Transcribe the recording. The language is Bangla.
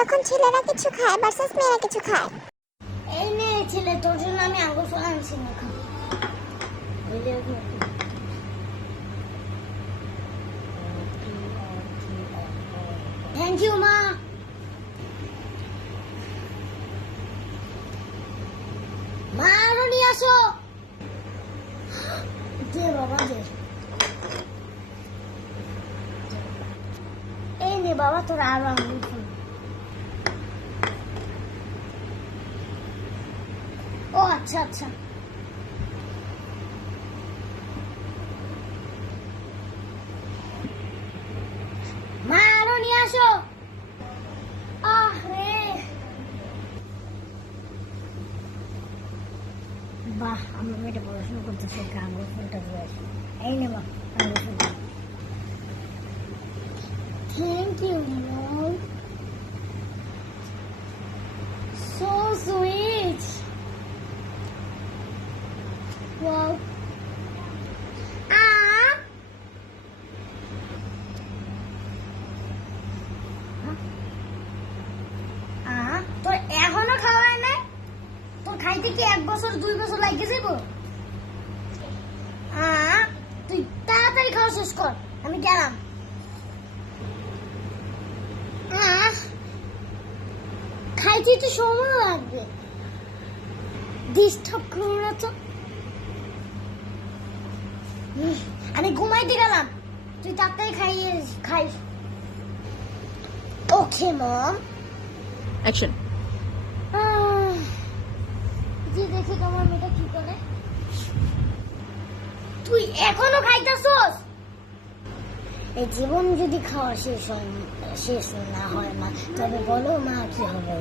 যখন ছেলেরা কিছু খায় ভার্সেস মেয়েরা কিছু খায়। এই নে ছেলে, তোর জন্য আমি আঙ্গুর ফল আনছি না থ্যাংক ইউ মা। মা, আরও নিয়ে আসো। দে বাবা, দে। এই বাবা, তোর আরও আঙ্গুর ফল ও আচ্ছা আচ্ছা। মা, আরও নিয়ে আসো। আহ বাহ, আমার মেয়েটা পড়াশোনা করতেছে আঙুর ফুলটা আসো। এই নে মা ফুলটা thank you mom so sweet Wow. Ah. আহ, তোর এখনও খাওয়া হয় নাই তোর খাইতে কি এক বছর, দুই বছর লাগে যাব? তুই তাড়াতাড়ি খাওয়া শেষ কর, আমি গেলাম। খাইতে তো সময় লাগবে। আমি ঘুমাইতে গেলাম। তুই তাড়াতাড়ি খাইয়ে খাইস ওকে, মম। অ্যাকশন জি দেখি তোমার মেয়েটা কি করে তুই এখনও খাইতাছস? এই জীবন যদি খাওয়া শেষ হয় শেষ না হয় মা, তবে বলো মা কি হবে?